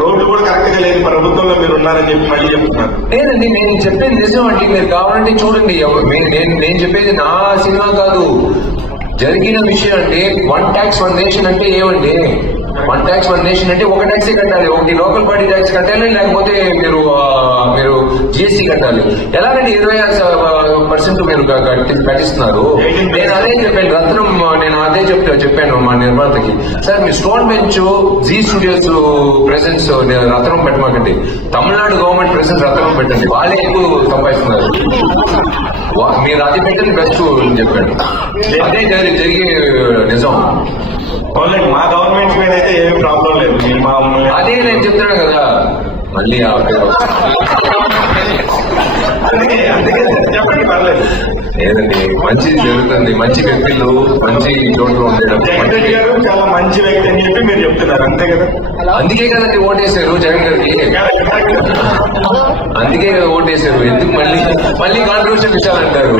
రోడ్లు కూడా కరెక్ట్ గా లేదు, ప్రభుత్వంలో మీరు ఉన్నారని చెప్పి మళ్ళీ చెప్తున్నారు. లేదండి, నేను చెప్పేది నిజం అండి. మీరు కావాలంటే చూడండి. నేను చెప్పేది నా సినిమా కాదు, జరిగిన విషయం. అంటే 1 tax 1 nation అంటే ఏమండి? 1 tax 1 nation అంటే ఒక ట్యాక్సీ కట్టాలి. ఒకటి లోకల్ బాడీ ట్యాక్స్ కట్టాలి, లేకపోతే మీరు జిఎస్టీ కట్టాలి. ఎలాగంటే 26% మీరు కట్టిస్తున్నారు. నేను అదే చెప్పాను రత్నం, నేను అదే చెప్పాను మా నిర్మాతకి, సార్ మీ stone bench Zee studios presents Ratnam పెట్టమాకండి, తమిళనాడు గవర్నమెంట్ ప్రెసెన్స్ రత్నం పెట్టండి, వాళ్ళే ఎక్కువ సంపాదిస్తున్నారు, మీరు అది పెట్టండి బెస్ట్ అని చెప్పాడు. అదే జరిగే నిజం. మా గవర్నమెంట్ మీద అయితే ఏమీ ప్రాబ్లం లేదు. అదే నేను చెప్తాను కదా, మళ్ళీ అందుకే చెప్పండి, పర్లేదు. లేదండి, మంచిది జరుగుతుంది. మంచి వ్యక్తులు మంచి చోట్ల ఉండేటప్పుడు. జగన్ రెడ్డి గారు చాలా మంచి వ్యక్తి అని చెప్పి మీరు చెప్తున్నారు, అంతే కదా? అందుకే కదండి ఓటేశారు జగన్ గారికి, అందుకే కదా ఓటేశారు. ఎందుకు మళ్ళీ కాంట్రవర్షియల్ విషయాలు అంటారు?